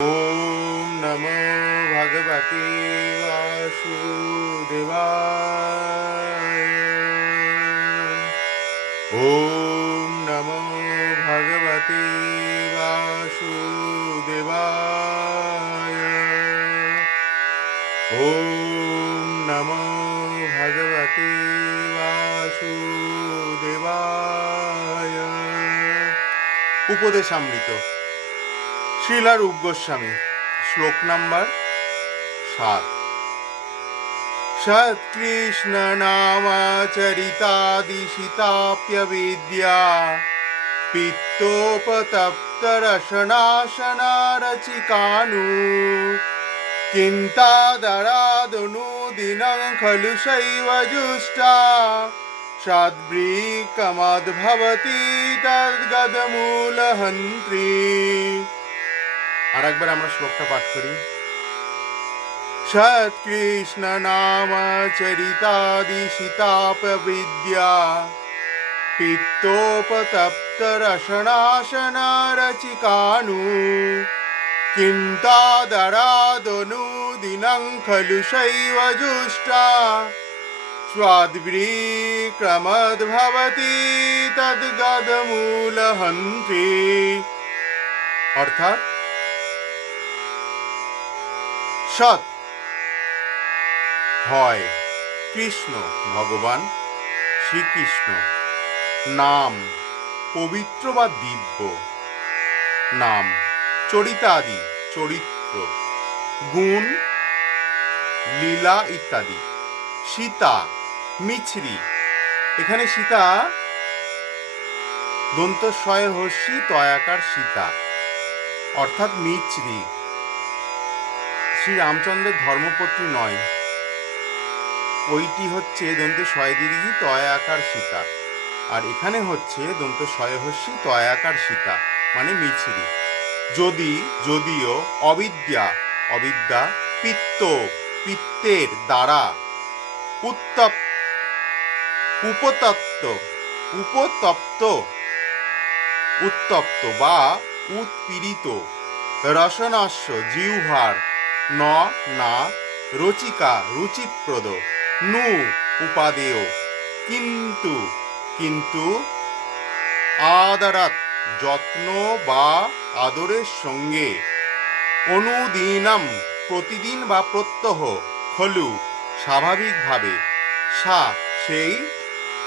ओम नमो भगवते वासुदेवाय। ओम नमो भगवते वासुदेवाय। ओम नमो भगवते वासुदेवाय। উপদেশামৃত শ্রীলা রূপ গোস্বামী, শ্লোক নাম্বার 7। সৎকৃষ্ণ নামাচরিতাদিশিতাপ্যবিদ্যা পিত্তোপতপ্ত রসনাশনারচিকানু চিন্তাদরাদনুদিনং খলু শৈব জুষ্টা সদ্বৃকমদ্ভবতি তদ্গদমূলহন্ত্রী। আর একবার আমরা শ্লোকটা পাঠ করি। সৎকৃষ্ণ নামাচরিতাদিশিতাপবিদ্যা পিত্তোপতপ্ত রসনাশনারচিকানু চিন্তাদরাদনুদিনং খলু শৈব জুষ্টা স্বাদ্বিক্রমদ্ভবতি তদ্গদমূলহন্ত্রী। অর্থাৎ সৎ হয় কৃষ্ণ ভগবান শ্রীকৃষ্ণ, নাম পবিত্র বা দিব্য নাম, চরিতাদি চরিত্র, গুণ লীলা ইত্যাদি, সীতা মিছরি। এখানে সীতা দন্ত শয় হস্যি তয়াকার সীতা, অর্থাৎ মিছরি শ্রী রামচন্দ্রের ধর্মপত্নী নয়, ওইটি হচ্ছে দন্ত শয় দীর্ঘি তয়াকার সীতা, আর এখানে হচ্ছে দন্ত শয় হস্যি তয়াকার সীতা মানে মিছরি। যদিও অবিদ্যা পিত্ত পিত্তের দ্বারা উত্তপ্ত বা উৎপীড়িত রসনাস্য জিহ্বার না রচিকা রুচিপ্রদ নু উপাদেয় কিন্তু আদরাত যত্ন বা আদরের সঙ্গে অনুদিনম প্রতিদিন বা প্রত্যহ খলু স্বাভাবিকভাবে সা সেই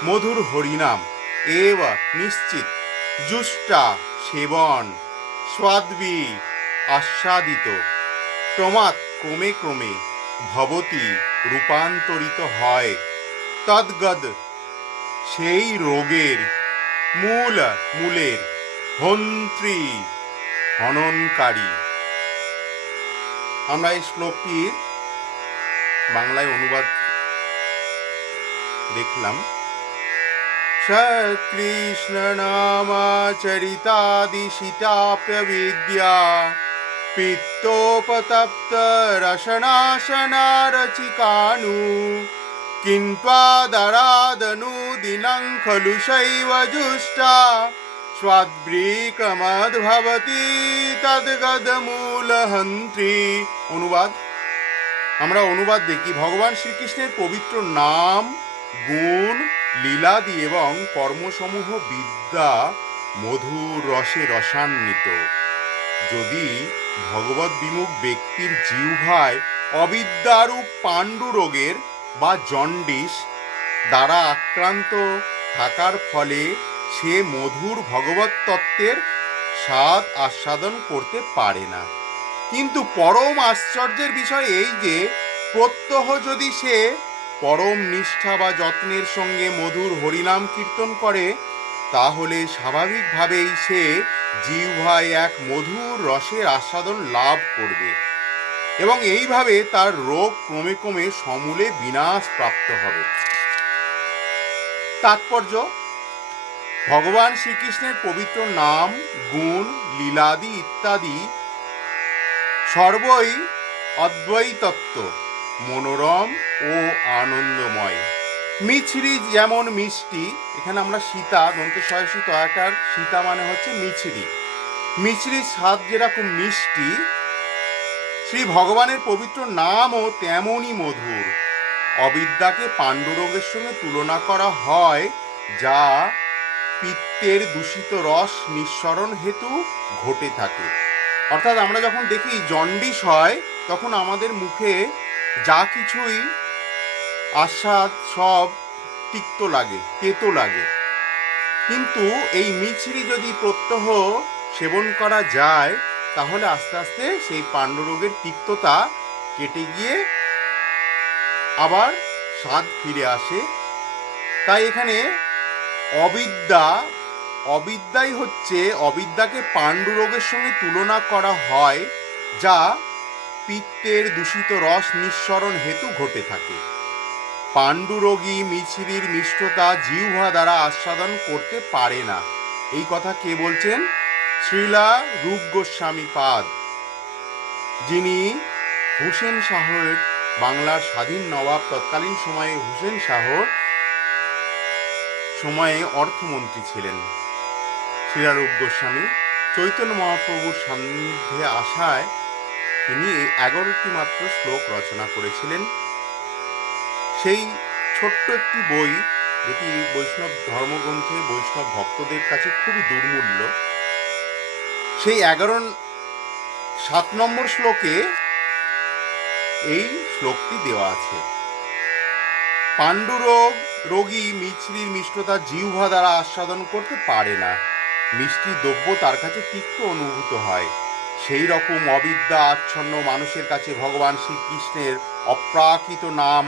মধুর হরিনাম এব নিশ্চিত জুষ্টা সেবন স্বাদ্বি আস্বাদিত ক্রমাৎ ক্রমে ভবতি রূপান্তরিত হয় তদ্গদ সেই রোগের মূলের হন্ত্রী হননকারী। আমরা এই শ্লোকটির বাংলায় অনুবাদ দেখলাম। সৎকৃষ্ণ নামাচরিতাদিশিতাপ্যবিদ্যা পিত্তোপতপ্ত রসনাশনারচিকানু কিন্ত্বাদরাদনুদিনং খলু শৈব জুষ্টা স্বাদ্বৃকমদ্ভবতি তদ্গদমূলহন্ত্রী। অনুবাদ আমরা অনুবাদ দেখি। ভগবান শ্রীকৃষ্ণের পবিত্র নাম, গুণ, লীলাদি এবং কর্মসমূহ বিদ্যা মধুর রসে রসান্বিত। যদি ভগবত বিমুখ ব্যক্তির জিহ্বায় অবিদ্যারূপ পাণ্ডু রোগের বা জন্ডিস দ্বারা আক্রান্ত থাকার ফলে সে মধুর ভগবত তত্ত্বের স্বাদ আস্বাদন করতে পারে না। কিন্তু পরম আশ্চর্যের বিষয় এই যে প্রত্যহ যদি সে পরম নিষ্ঠা বা যত্নের সঙ্গে মধুর হরিনাম কীর্তন করে, তাহলে স্বাভাবিকভাবেই সে জিহ্বায় এক মধুর রসের আস্বাদন লাভ করবে এবং এইভাবে তার রোগ ক্রমে সমূলে বিনাশ প্রাপ্ত হবে। তাৎপর্য: ভগবান শ্রীকৃষ্ণের পবিত্র নাম, গুণ, লীলাদি ইত্যাদি সর্বই অদ্বৈতত্ত্ব, মনোরম ও আনন্দময়। মিছরি যেমন মিষ্টি, এখানে আমরা সীতা দন্ত শয়সী তয়াকার সীতা মানে হচ্ছে মিছরি। মিছরির স্বাদ যেরকম মিষ্টি, শ্রী ভগবানের পবিত্র নামও তেমনই মধুর। অবিদ্যাকে পাণ্ডুরোগের সঙ্গে তুলনা করা হয়, যা পিত্তের দূষিত রস নিঃসরণ হেতু ঘটে থাকে। অর্থাৎ আমরা যখন দেখি জন্ডিস হয়, তখন আমাদের মুখে যা কিছুই আস্বাদ সব তিক্ত লাগে, তেতো লাগে। কিন্তু এই মিছরি যদি প্রত্যহ সেবন করা যায়, তাহলে আস্তে আস্তে সেই পাণ্ডুরোগের তিক্ততা কেটে গিয়ে আবার স্বাদ ফিরে আসে। তাই এখানে অবিদ্যাই হচ্ছে, অবিদ্যাকে পাণ্ডুরোগের সঙ্গে তুলনা করা হয়, যা পিত্তের দূষিত রস নিঃসরণ হেতু ঘটে থাকে। পাণ্ডুরোগী মিছরির মিষ্টতা জিহ্বা দ্বারা আস্বাদন করতে পারে না। এই কথা কে বলছেন? শ্রীলা রূপ গোস্বামী পাদ, যিনি হুসেন শাহের, বাংলার স্বাধীন নবাব তৎকালীন সময়ে হুসেন শাহ সময়ে অর্থমন্ত্রী ছিলেন। শ্রীলারূপ গোস্বামী চৈতন্য মহাপ্রভুর সান্নিধ্যে আসায় তিনি এই 11টি মাত্র শ্লোক রচনা করেছিলেন। সেই ছোট্ট একটি বই, যেটি বৈষ্ণব ধর্মগ্রন্থে বৈষ্ণব ভক্তদের কাছে খুবই দুর্মূল্য, সেই 7 নম্বর শ্লোকে এই শ্লোকটি দেওয়া আছে। পাণ্ডুরোগ রোগী মিছরির মিষ্টতা জিহ্বা দ্বারা আস্বাদন করতে পারে না, মিষ্টি দ্রব্য তার কাছে তিক্ত অনুভূত হয়। সেই রকম অবিদ্যা আচ্ছন্ন মানুষের কাছে ভগবান শ্রীকৃষ্ণের অপ্রাকৃত নাম,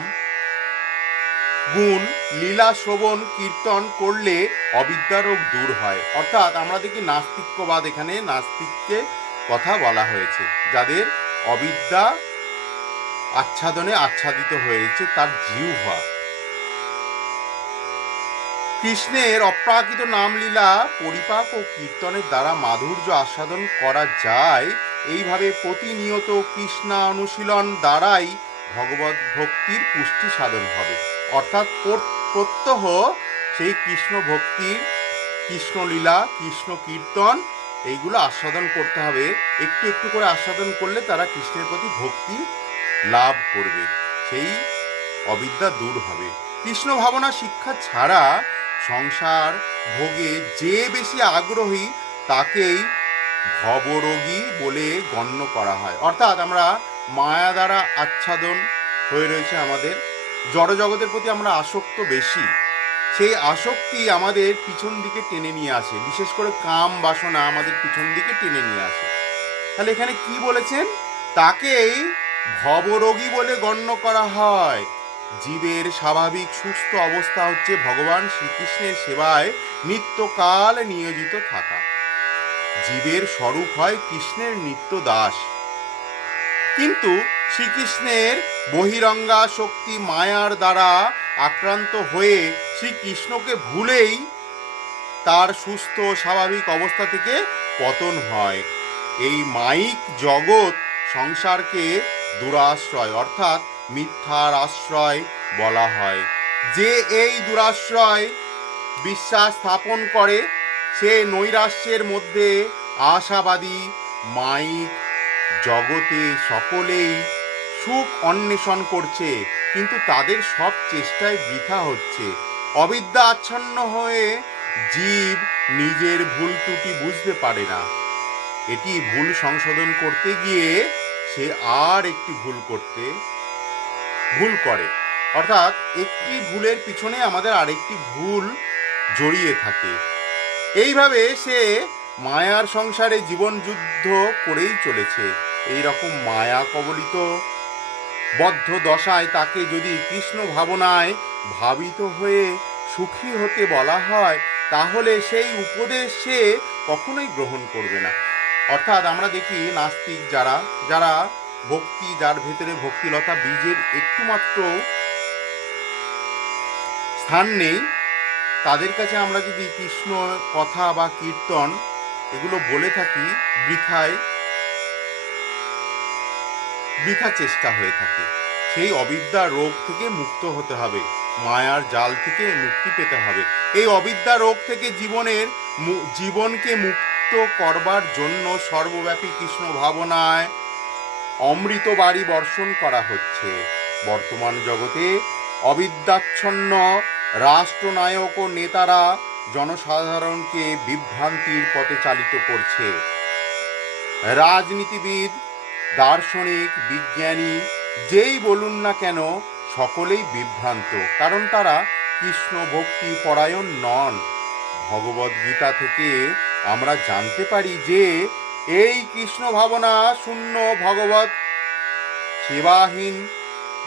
গুণ, লীলা শ্রবণ কীর্তন করলে অবিদ্যা রোগ দূর হয়। অর্থাৎ আমরা দেখি নাস্তিক্যবাদ, এখানে নাস্তিককে কথা বলা হয়েছে, যাদের অবিদ্যা আচ্ছাদনে আচ্ছাদিত হয়েছে তার জিহ্বা। কৃষ্ণের অপ্রাকৃত নামলীলা পরিপাক ও কীর্তনের দ্বারা মাধুর্য আস্বাদন করা যায়। এইভাবে প্রতিনিয়ত কৃষ্ণানুশীলন দ্বারাই ভগবত ভক্তির পুষ্টি সাধন হবে। অর্থাৎ প্রত্যহ সেই কৃষ্ণ ভক্তির, কৃষ্ণলীলা, কৃষ্ণ কীর্তন, এইগুলো আস্বাদন করতে হবে। একটু একটু করে আস্বাদন করলে তারা কৃষ্ণের প্রতি ভক্তি লাভ করবে, সেই অবিদ্যা দূর হবে। কৃষ্ণ ভাবনা শিক্ষা ছাড়া সংসার ভোগে যে বেশি আগ্রহী, তাকেই ভবরোগী বলে গণ্য করা হয়। অর্থাৎ আমরা মায়া দ্বারা আচ্ছাদন হয়ে রয়েছে, আমাদের জড়জগতের প্রতি আমরা আসক্ত বেশি। সেই আসক্তি আমাদের পিছন দিকে টেনে নিয়ে আসে, বিশেষ করে কাম বাসনা আমাদের পিছন দিকে টেনে নিয়ে আসে। তাহলে এখানে কি বলেছেন? তাকেই ভবরোগী বলে গণ্য করা হয়। জীবের স্বাভাবিক সুস্থ অবস্থা হচ্ছে ভগবান শ্রীকৃষ্ণের সেবায় নিত্যকাল নিয়োজিত থাকা। জীবের স্বরূপ হয় কৃষ্ণের নিত্য দাস। কিন্তু শ্রীকৃষ্ণের বহিরঙ্গা শক্তি মায়ার দ্বারা আক্রান্ত হয়ে শ্রীকৃষ্ণকে ভুলেই তার সুস্থ স্বাভাবিক অবস্থা থেকে পতন হয়। এই মায়িক জগৎ সংসারকে দুরাশ্রয় অর্থাৎ মিথ্যার আশ্রয় বলা হয়। যে এই দুরাশ্রয় বিশ্বাস স্থাপন করে, সে নৈরাশ্যের মধ্যে আশাবাদী। মায়িক জগতে সকলেই সুখ অন্বেষণ করছে, কিন্তু তাদের সব চেষ্টায় বৃথা হচ্ছে। অবিদ্যা আচ্ছন্ন হয়ে জীব নিজের ভুল ত্রুটি বুঝতে পারে না। এটি ভুল সংশোধন করতে গিয়ে সে আর একটি ভুল করে। অর্থাৎ একটি ভুলের পিছনে আমাদের আরেকটি ভুল জড়িয়ে থাকে। এইভাবে সে মায়ার সংসারে জীবন যুদ্ধ করেই চলেছে। এই রকম মায়া কবলিত বদ্ধ দশায় তাকে যদি কৃষ্ণ ভাবনায় ভাবিত হয়ে সুখী হতে বলা হয়, তাহলে সেই উপদেশ সে কখনোই গ্রহণ করবে না। অর্থাৎ আমরা দেখি নাস্তিক যারা ভক্তি, যার ভেতরে ভক্তিলতা বীজের একটুমাত্র স্থান নেই, তাদের কাছে আমরা যদি কৃষ্ণ কথা বা কীর্তন এগুলো বলে থাকি, বৃথা চেষ্টা হয়ে থাকে। সেই অবিদ্যা রোগ থেকে মুক্ত হতে হবে, মায়ার জাল থেকে মুক্তি পেতে হবে। এই অবিদ্যা রোগ থেকে জীবনকে মুক্ত করবার জন্য সর্বব্যাপী কৃষ্ণ ভাবনায় অমৃত বাড়ি বর্ষণ করা হচ্ছে। বর্তমান জগতে অবিদ্যাচ্ছন্ন রাষ্ট্রনায়ক ও নেতারা জনসাধারণকে বিভ্রান্তির পথে চালিত করছে। রাজনীতিবিদ, দার্শনিক, বিজ্ঞানী যেই বলুন না কেন সকলেই বিভ্রান্ত, কারণ তারা কৃষ্ণ ভক্তি পরায়ণ নন। ভগবদ্গীতা থেকে আমরা জানতে পারি যে এই কৃষ্ণ ভাবনা শূন্য ভগবত সেবাহীন,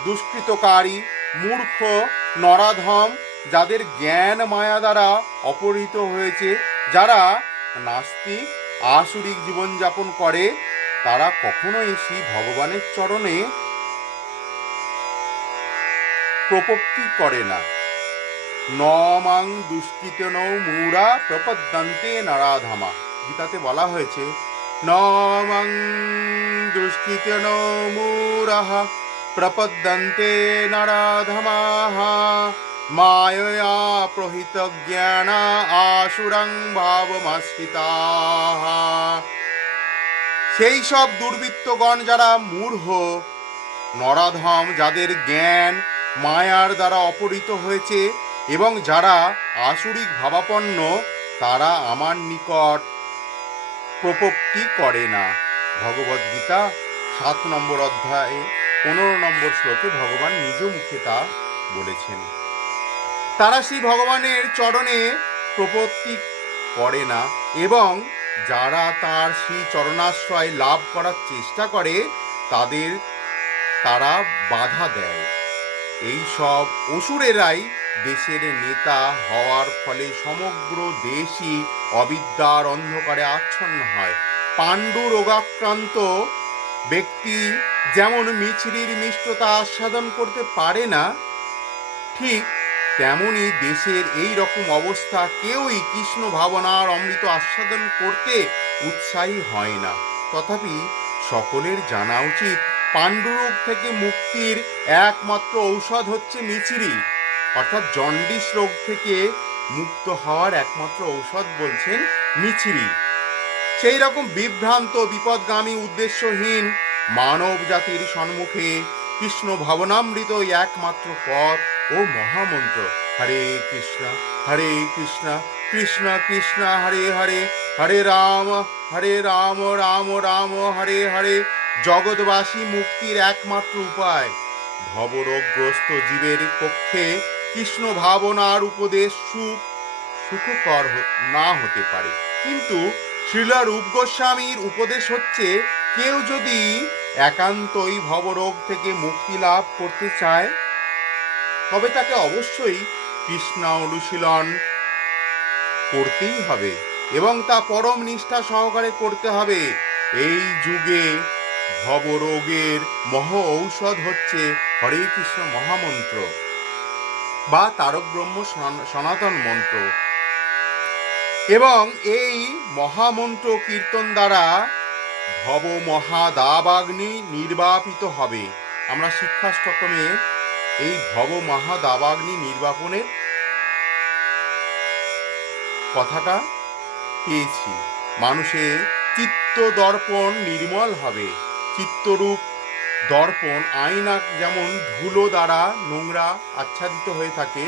দুষ্কৃতকারী, মূর্খ, নরাধম, যাদের জ্ঞান মায়া দ্বারা অপহৃত হয়েছে, যারা নাস্তিক আসুরিক জীবনযাপন করে, তারা কখনোই শ্রী ভগবানের চরণে প্রপত্তি করে না। ন মাং দুষ্কৃতন মূঢ়া প্রপদ্যন্তে নরাধমা। গীতাতে বলা হয়েছে ন মাং দুষ্কৃতন মূঢ়াঃ প্রপদ্যন্তে নরাধমাঃ মায়য়া প্রহিত জ্ঞানা আসুরং ভাবমাশ্রিতাঃ। সেই সব দুর্বৃত্তগণ যারা মূঢ়, নরাধম, যাদের জ্ঞান মায়ার দ্বারা অপহৃত হয়েছে এবং যারা আসুরিক ভাবাপন্ন, তারা আমার নিকট প্রপত্তি করে না। ভগবদ্গীতা 7 নম্বর অধ্যায়ে 15 নম্বর শ্লোকে ভগবান নিজ মুখে তা বলেছেন। তারা শ্রী ভগবানের চরণে প্রপত্তি করে না এবং যারা তার শ্রী চরণাশ্রয় লাভ করার চেষ্টা করে তারা বাধা দেয়। এই সব অসুরেরাই দেশের নেতা হওয়ার ফলে সমগ্র দেশই অবিদ্যার অন্ধকারে আচ্ছন্ন হয়। পাণ্ডু রোগাক্রান্ত ব্যক্তি যেমন মিছরির মিষ্টতা আস্বাদন করতে পারে না, ঠিক তেমনি দেশের এই রকম অবস্থা, কেউই কৃষ্ণ ভাবনার অমৃত আস্বাদন করতে উৎসাহী হয় না। তথাপি সকলের জানা উচিত পাণ্ডুরোগ থেকে মুক্তির একমাত্র ঔষধ হচ্ছে মিছরি, অর্থাৎ জন্ডিস রোগ থেকে মুক্ত হওয়ার একমাত্র ঔষধ বলছেন মিছরি। সেই রকম বিভ্রান্ত, বিপদগামী, উদ্দেশ্যহীন মানব জাতির সম্মুখে কৃষ্ণ ভাবনামৃত একমাত্র পথ ও মহামন্ত্র। হরে কৃষ্ণ কৃষ্ণ কৃষ্ণ হরে হরে, হরে রাম রাম রাম হরে হরে। জগৎবাসী মুক্তির একমাত্র উপায়। ভবরোগগ্রস্ত জীবের পক্ষে কৃষ্ণ ভাবনার উপদেশ সুখকর না হতে পারে, কিন্তু শ্রীল রূপ গোস্বামীর উপদেশ হচ্ছে, কেউ যদি একান্তই ভবরোগ থেকে মুক্তি লাভ করতে চায় তবে তাকে অবশ্যই কৃষ্ণ অনুশীলন করতেই হবে এবং তা পরম নিষ্ঠা সহকারে করতে হবে। এই যুগে ভবরোগের মহ ঔষধ হচ্ছে হরে কৃষ্ণ মহামন্ত্র বা তারক ব্রহ্ম সনাতন মন্ত্র, এবং এই মহামন্ত্র কীর্তন দ্বারা ভব মহাদাবাগ্নি নির্বাপিত হবে। আমরা শিক্ষাষ্টকমে এই ভব মহাদাবাগ্নি নির্বাপনের কথাটা পেয়েছি। মানুষের চিত্ত দর্পণ নির্মল হবে। চিত্তরূপ দর্পণ, আয়না যেমন ধুলো দ্বারা নোংরা আচ্ছাদিত হয়ে থাকে,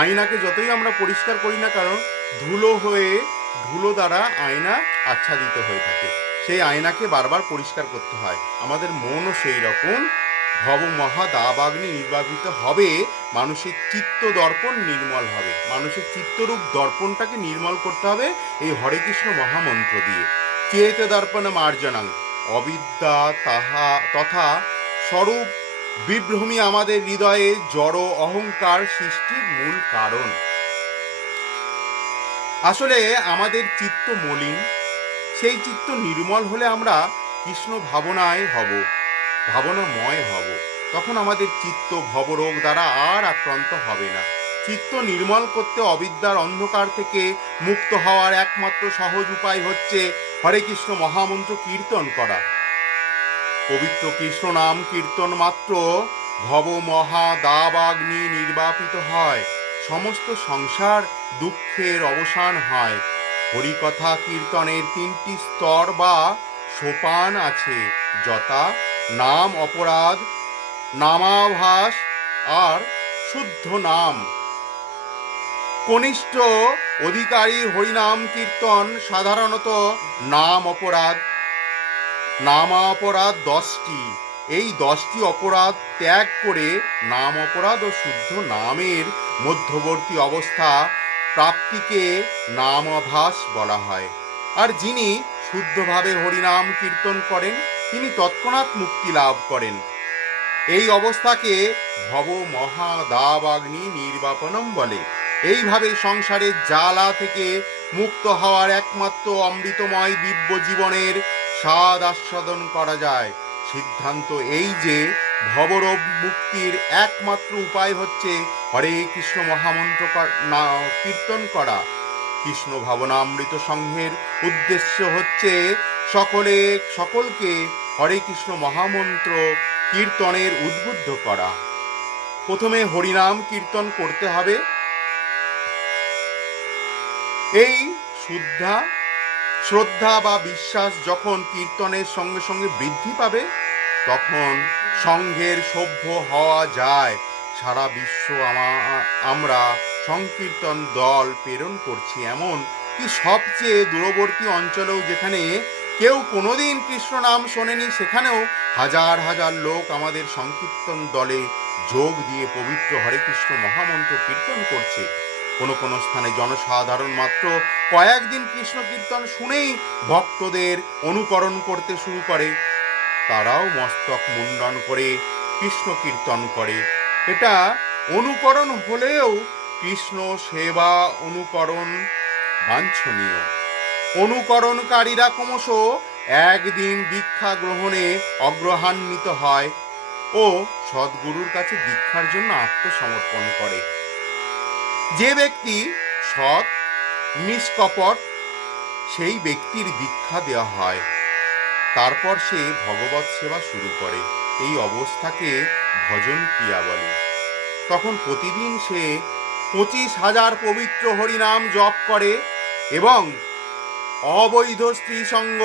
আয়নাকে যতই আমরা পরিষ্কার করি না কারণ ধুলো দ্বারা আয়না আচ্ছাদিত হয়ে থাকে, সেই আয়নাকে বারবার পরিষ্কার করতে হয়। আমাদের মনও সেই রকম ভব মহা দাবাগ্নি নির্বাপিত হবে, মানুষের চিত্ত দর্পণ নির্মল হবে। মানুষের চিত্তরূপ দর্পণটাকে নির্মল করতে হবে এই হরে কৃষ্ণ মহামন্ত্র দিয়ে। চেত দর্পণ মার্জনাং, অবিদ্যা তথা স্বরূপ বিভ্রমী আমাদের হৃদয়ে জড় অহংকার সৃষ্টির মূল কারণ। আসলে আমাদের চিত্ত মলিন, সেই চিত্ত নির্মল হলে আমরা কৃষ্ণ ভাবনায় হব, ভাবনাময় হব। তখন আমাদের চিত্ত ভবরোগ দ্বারা আর আক্রান্ত হবে না। চিত্ত নির্মল করতে অবিদ্যার অন্ধকার থেকে মুক্ত হওয়ার একমাত্র সহজ উপায় হচ্ছে হরে কৃষ্ণ মহামন্ত্র কীর্তন করা। পবিত্র কৃষ্ণ নাম কীর্তন মাত্র ভব মহা দাবাগ্নি নির্বাপিত হয়, সমস্ত সংসার দুঃখের অবসান হয়। হরিকথা কীর্তনের 3টি স্তর বা সোপান আছে, যথা নাম অপরাধ, নামাভাস আর শুদ্ধ নাম। কনিষ্ঠ অধিকারীর হরিনাম কীর্তন সাধারণত নাম অপরাধ, নামাপরাধ 10টি। এই 10টি অপরাধ ত্যাগ করে নাম অপরাধ ও শুদ্ধ নামের মধ্যবর্তী অবস্থা প্রাপ্তিকে নামাভাস বলা হয়। আর যিনি শুদ্ধভাবে হরিনাম কীর্তন করেন তিনি তৎক্ষণাৎ মুক্তি লাভ করেন। এই অবস্থাকে ভব মহাদাবাগ্নি নির্বাপনম বলে। এইভাবে সংসারের জ্বালা থেকে মুক্ত হওয়ার একমাত্র অমৃতময় দিব্য জীবনের স্বাদ আস্বাদন করা যায়। সিদ্ধান্ত এই যে ভবরোগ মুক্তির একমাত্র উপায় হচ্ছে হরে কৃষ্ণ মহামন্ত্র কীর্তন করা। কৃষ্ণ ভাবনামৃত সংঘের উদ্দেশ্য হচ্ছে সকলকে হরে কৃষ্ণ মহামন্ত্র কীর্তনের উদ্বুদ্ধ করা। প্রথমে হরিনাম কীর্তন করতে হবে। এই শ্রদ্ধা বা বিশ্বাস যখন কীর্তনের সঙ্গে সঙ্গে বৃদ্ধি পাবে তখন সংঘের সভ্য হওয়া যায়। সারা বিশ্ব আমরা সংকীর্তন দল প্রেরণ করছি, এমন কি সবচেয়ে দূরবর্তী অঞ্চলেও যেখানে কেউ কোনোদিন কৃষ্ণ নাম শোনেনি সেখানেও হাজার হাজার লোক আমাদের সংকীর্তন দলে যোগ দিয়ে পবিত্র হরে কৃষ্ণ মহামন্ত্র কীর্তন করছে। কোনো কোনো স্থানে জনসাধারণ মাত্র কয়েকদিন কৃষ্ণ কীর্তন শুনেই ভক্তদের অনুকরণ করতে শুরু করে। তারাও মস্তক মুন্ডন করে কৃষ্ণ কীর্তন করে। এটা অনুকরণ হলেও কৃষ্ণ সেবা অনুকরণ বাঞ্ছনীয়। অনুকরণকারীরা ক্রমশ একদিন দীক্ষা গ্রহণে অগ্রহান্বিত হয় ও সদ্গুরুর কাছে দীক্ষার জন্য আত্মসমর্পণ করে। যে ব্যক্তি সৎ নিষ্কপট সেই ব্যক্তির দীক্ষা দেওয়া হয়, তারপর সে ভগবৎ সেবা শুরু করে। এই অবস্থাকে ভজন ক্রিয়া বলে। তখন প্রতিদিন সে 25,000 পবিত্র হরিনাম জপ করে এবং অবৈধ স্ত্রী সঙ্গ,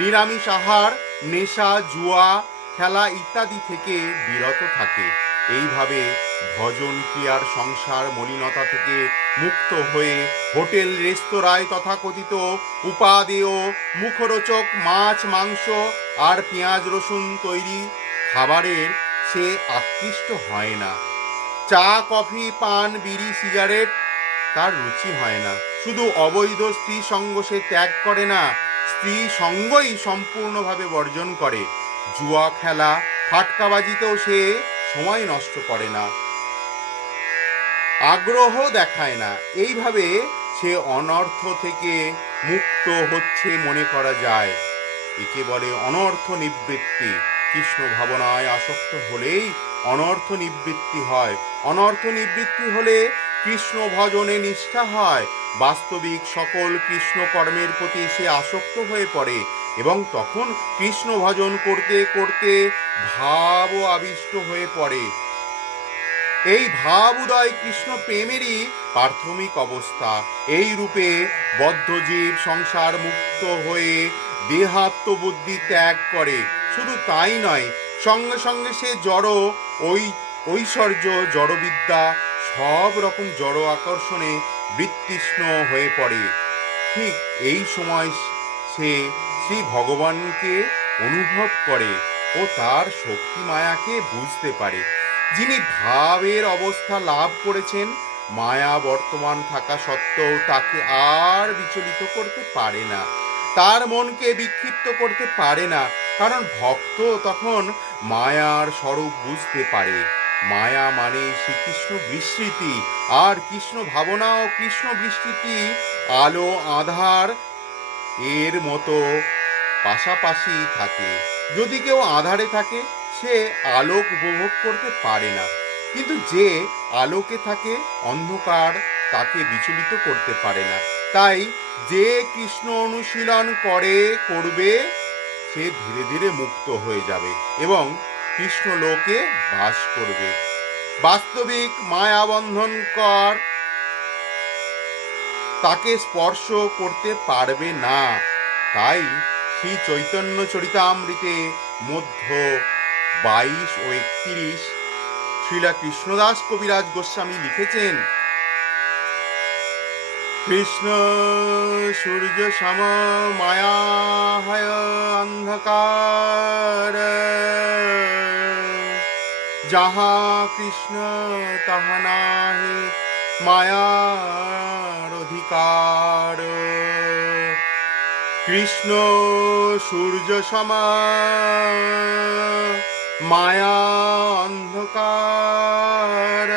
নিরামিষ আহার, নেশা, জুয়া খেলা ইত্যাদি থেকে বিরত থাকে। এইভাবে ভজন ক্রিয়ার সংসার মলিনতা থেকে মুক্ত হয়ে হোটেল রেস্তোরাঁয় তথাকথিত উপাদেয় মুখরোচক মাছ মাংস আর পেঁয়াজ রসুন তৈরি খাবারের সে আকৃষ্ট হয় না। চা কফি পান বিড়ি সিগারেট তার রুচি হয় না। শুধু অবৈধ স্ত্রী সঙ্গ সে ত্যাগ করে না, স্ত্রী সঙ্গই সম্পূর্ণভাবে বর্জন করে। জুয়া খেলা ফাটকাবাজিতেও সে সময় নষ্ট করে না, আগ্রহ দেখায় না। এইভাবে সে অনর্থ থেকে মুক্ত হচ্ছে মনে করা যায়। একে বলে অনর্থ নিবৃত্তি। কৃষ্ণ ভাবনায় আসক্ত হলেই অনর্থ নিবৃত্তি হয়। অনর্থ নিবৃত্তি হলে কৃষ্ণ ভজনে নিষ্ঠা হয়। বাস্তবিক সকল কৃষ্ণ কর্মের প্রতি সে আসক্ত হয়ে পড়ে এবং তখন কৃষ্ণ ভজন করতে করতে ভাবও আবিষ্ট হয়ে পড়ে। এই ভাব উদয় কৃষ্ণ প্রেমেরই প্রাথমিক অবস্থা। এই রূপে বদ্ধজীব সংসার মুক্ত হয়ে দেহাত্মবুদ্ধি ত্যাগ করে। শুধু তাই নয়, সঙ্গে সঙ্গে সে জড় ঐশ্বর্য জড়বিদ্যা সব রকম জড় আকর্ষণে বৃত্তৃষ্ণ হয়ে পড়ে। ঠিক এই সময় সে শ্রী ভগবানকে অনুভব করে ও তার শক্তি মায়াকে বুঝতে পারে। যিনি ভাবের অবস্থা লাভ করেছেন, মায়া বর্তমান থাকা সত্ত্বেও তাকে আর বিচলিত করতে পারে না, তার মনকে বিক্ষিপ্ত করতে পারে না, কারণ ভক্ত তখন মায়ার স্বরূপ বুঝতে পারে। মায়া মানে শ্রীকৃষ্ণ বিস্মৃতি, আর কৃষ্ণ ভাবনা ও কৃষ্ণ বিস্মৃতি আলো আধার এর মতো পাশাপাশি থাকে। যদি কেউ আধারে থাকে সে আলোক উপভোগ করতে পারে না, কিন্তু যে আলোকে থাকে অন্ধকার তাকে বিচলিত করতে পারে না। তাই যে কৃষ্ণ অনুশীলন করবে সে ধীরে ধীরে মুক্ত হয়ে যাবে এবং কৃষ্ণ লোকে বাস করবে। বাস্তবিক মায়াবন্ধনকর তাকে স্পর্শ করতে পারবে না। তাই শ্রী চৈতন্য চরিতামৃতে মধ্য 22 ও 31 শ্রীলা কৃষ্ণদাস কবিরাজ গোস্বামী লিখেছেন, কৃষ্ণ সূর্য সম মায়া হয় অন্ধকার, যাহা কৃষ্ণ তাহা নাহি মায়ার অধিকার। কৃষ্ণ সূর্য সম মায়া অন্ধকার,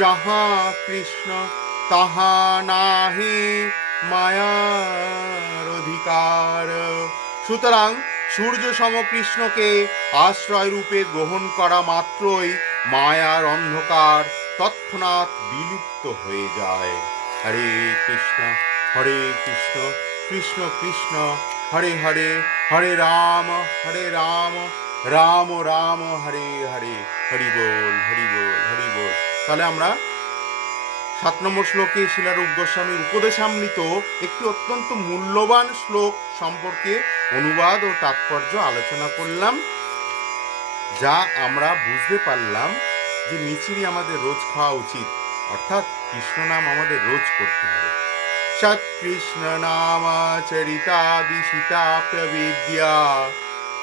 যাহা কৃষ্ণ তাহা নাহি মায়ার অধিকার। সুতরাং সূর্য সম কৃষ্ণকে আশ্রয় রূপে গ্রহণ করা মাত্রই মায়ার অন্ধকার তৎক্ষণাৎ বিলুপ্ত হয়ে যায়। হরে কৃষ্ণ কৃষ্ণ কৃষ্ণ হরে হরে, হরে রাম রাম রাম হরে হরে, হরি বল হরি বল হরি বল। তাহলে আমরা 7 নম্বর শ্লোকে শিলারূপ গোস্বামীর উপদেশামৃত একটি অত্যন্ত মূল্যবান শ্লোক সম্পর্কে অনুবাদ ও তাৎপর্য আলোচনা করলাম, যা আমরা বুঝতে পারলাম যে মিচিরি আমাদের রোজ খাওয়া উচিত, অর্থাৎ কৃষ্ণ নাম আমাদের রোজ করতে হবে। সৎ কৃষ্ণ নাম চরিতাদি সীতা প্রবিদ্যা,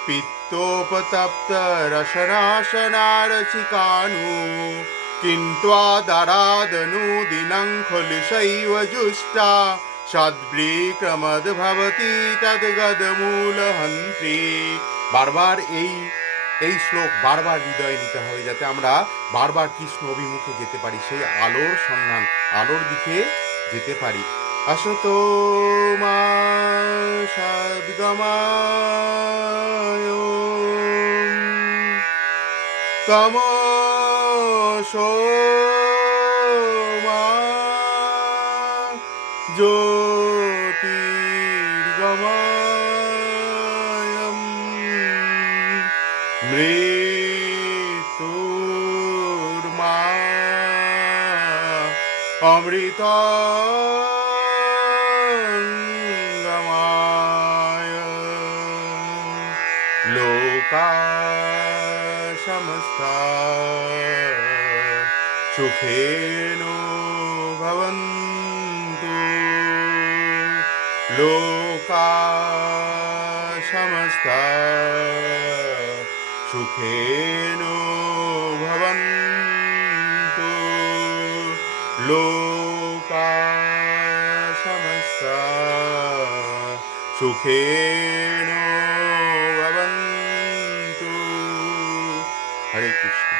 পিত্তোপতপ্ত রসনাশনারচিকানু, কিন্ত্বা দারাদনু দিনং খলুষৈব জুষ্টা, সদ্বিক্রমদ ভবতি তদ্গদমূল হন্ত্রী। বারবার এই শ্লোক বারবার হৃদয়ে নিতে হবে, যাতে আমরা বারবার কৃষ্ণ অভিমুখে যেতে পারি, সেই আলোর সন্ধান, আলোর দিকে যেতে পারি। আসতো মা সদ্গময় তমসো মা জ্যোতির্গময় মৃত্যুর্মা অমৃতঙ্গময়। লোকা সমস্তা সুখেনো ভবন্তু, লোকা সমস্তা সুখেনো ভবন্তু, লোকা সমস্তা সুখেনো ভবন্তু। হরে কৃষ্ণ।